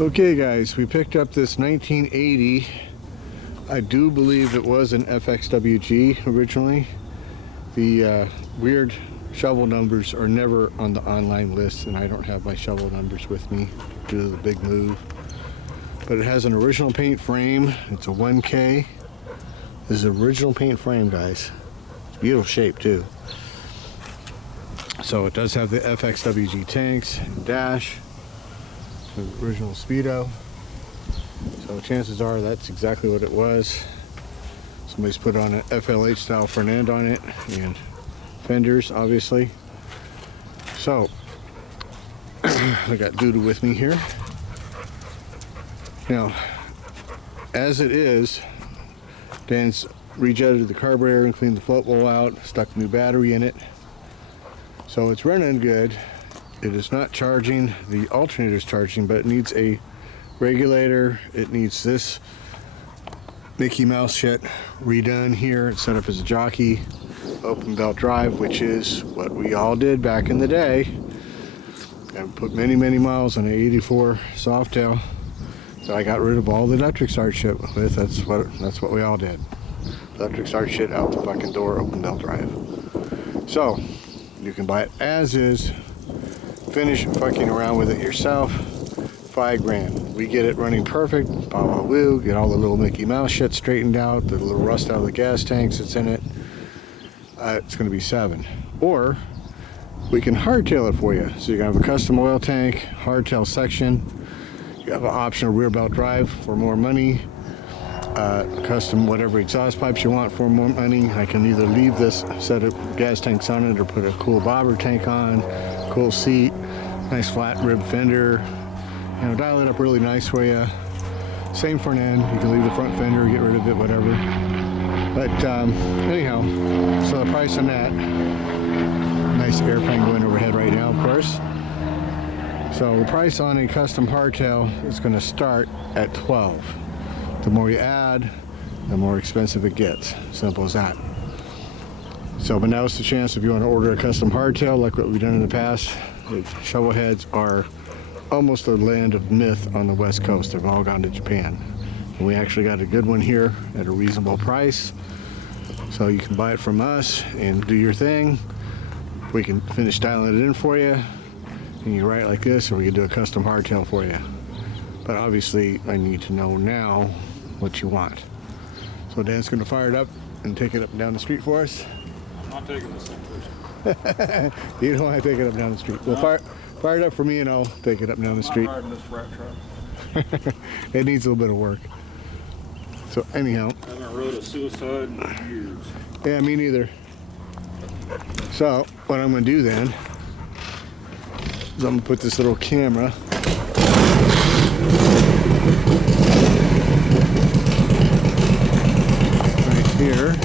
Okay guys, we picked up this 1980. I do believe it was an FXWG originally. The weird shovel numbers are never on the online list, and I don't have my shovel numbers with me due to the big move. But it has an original paint frame. It's a 1K. This is an original paint frame, guys. It's a beautiful shape too. So it does have the FXWG tanks and dash. The original Speedo. So chances are that's exactly what it was. Somebody's put on an FLH style front end on it and fenders, obviously. So I got Doodoo with me here. Now, as it is, Dan's rejetted the carburetor and cleaned the float bowl out, stuck a new battery in it. So it's running good. It is not charging. The alternator is charging, but it needs a regulator. It needs this Mickey Mouse shit redone here. It's set up as a jockey, open belt drive, which is what we all did back in the day. I put many miles on an 84 Softail. So I got rid of all the electric start shit with. That's what we all did. Electric start shit out the fucking door, open belt drive. So you can buy it as is. Finish fucking around with it yourself. $5 grand. We get it running perfect. Blah blah woo. Get all the little Mickey Mouse shit straightened out. The little rust out of the gas tanks that's in it. It's going to be $7. Or we can hardtail it for you. So you can have a custom oil tank, hardtail section. You have an optional rear belt drive for more money. Custom whatever exhaust pipes you want for more money. I can either leave this set of gas tanks on it or put a cool bobber tank on, cool seat, nice flat rib fender, you know, dial it up really nice for you. Same front end, you can leave the front fender, get rid of it, whatever. But anyhow, so the price on that, nice airplane going overhead right now, of course. So the price on a custom hardtail is going to start at $12. The more you add, the more expensive it gets. Simple as that. So, but now's the chance if you want to order a custom hardtail like what we've done in the past. The Shovelheads are almost a land of myth on the West Coast. They've all gone to Japan. And we actually got a good one here at a reasonable price. So you can buy it from us and do your thing. We can finish dialing it in for you. And you write it like this, or we can do a custom hardtail for you. But obviously, I need to know now what you want. So Dan's going to fire it up and take it up and down the street for us. I'm not taking this thing, Chris. You don't want to take it up and down the street. Well, fire it up for me and I'll take it up and down the street. I'm not riding this rat truck. It needs a little bit of work. So anyhow. I haven't rode a suicide in years. Yeah, me neither. So what I'm going to do then is I'm going to put this little camera right here.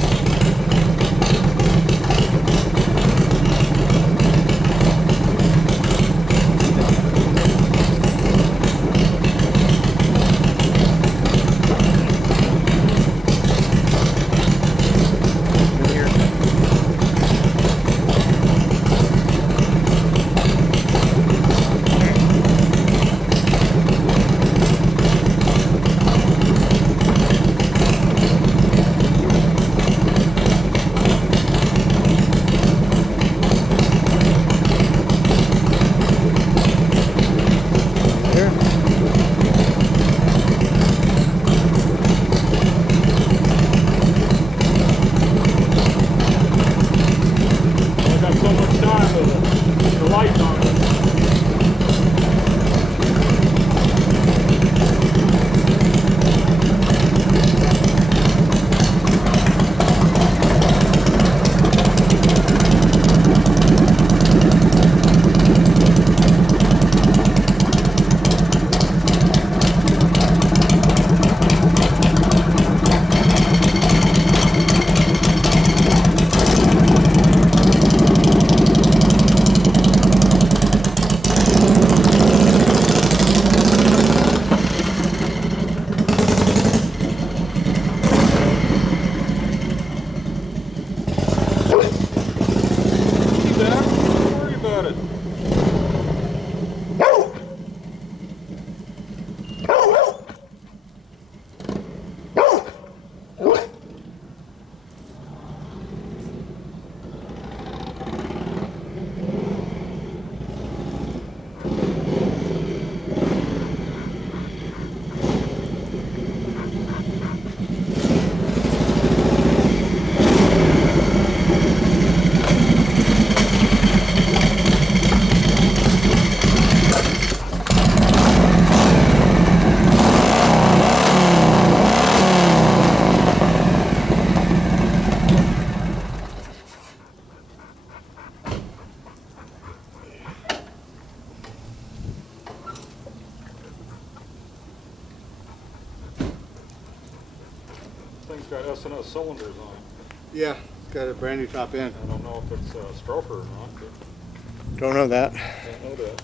thing's got S&S cylinders on it. Yeah, it's got a brand new top end. I don't know if it's Stroker or not, but Don't know that. don't know that.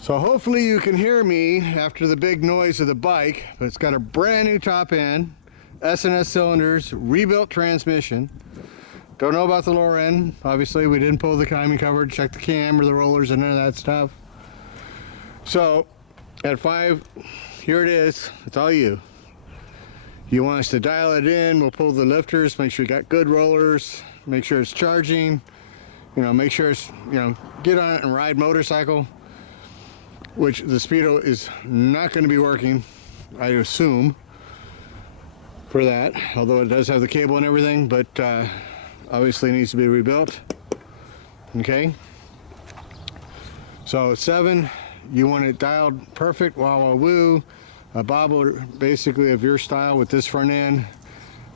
So hopefully you can hear me after the big noise of the bike, but it's got a brand new top end, S&S cylinders, rebuilt transmission. Don't know about the lower end. Obviously we didn't pull the timing cover, check the cam or the rollers and none of that stuff. So at 5, here it is. It's all you. You want us to dial it in, we'll pull the lifters, make sure you got good rollers, make sure it's charging, you know, make sure it's, you know, get on it and ride motorcycle, which the Speedo is not going to be working, I assume, for that, although it does have the cable and everything, but obviously needs to be rebuilt. Okay, so 7, you want it dialed perfect, wah wah woo, a bobble basically of your style with this front end,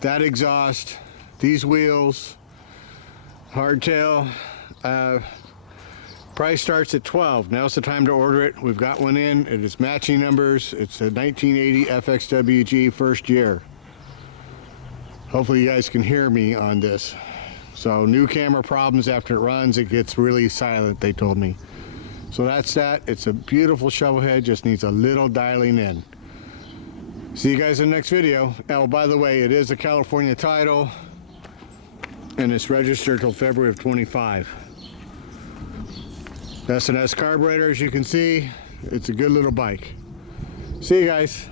that exhaust, these wheels, hardtail. Price starts at 12. Now's the time to order it. We've got one in. It is matching numbers. It's a 1980 FXWG first year. Hopefully you guys can hear me on this. So new camera problems after it runs, it gets really silent, they told me. So that's that. It's a beautiful Shovelhead, just needs a little dialing in. See you guys in the next video. Oh, by the way, it is a California title and it's registered till February of 25. S&S carburetor, as you can see, it's a good little bike. See you guys.